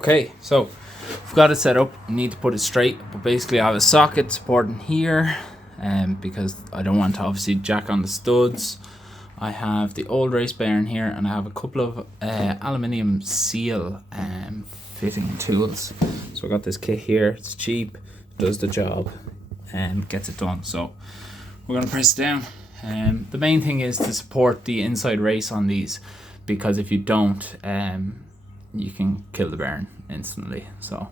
Okay, so we've got it set up. We need to put it straight, but basically I have a socket supporting here, because I don't want to obviously jack on the studs. I have the old race bearing here, and I have a couple of aluminium seal fitting tools. So I got this kit here. It's cheap, does the job, and gets it done. So we're gonna press it down. The main thing is to support the inside race on these, because if you don't, you can kill the bearing instantly. So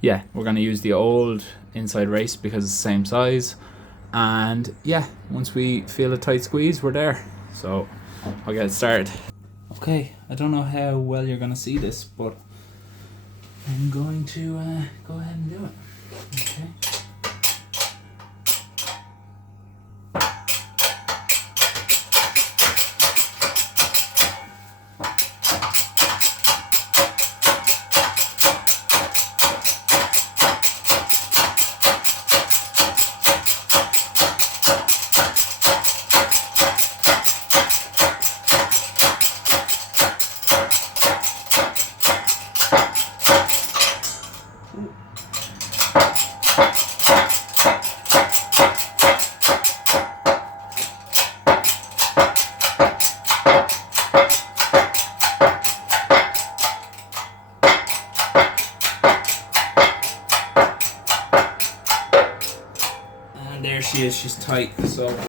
yeah, we're going to use the old inside race because it's the same size, and yeah, once we feel a tight squeeze, we're there. So I'll get it started. Okay, I don't know how well you're going to see this, but I'm going to go ahead and do it. Okay. There she is, she's tight. So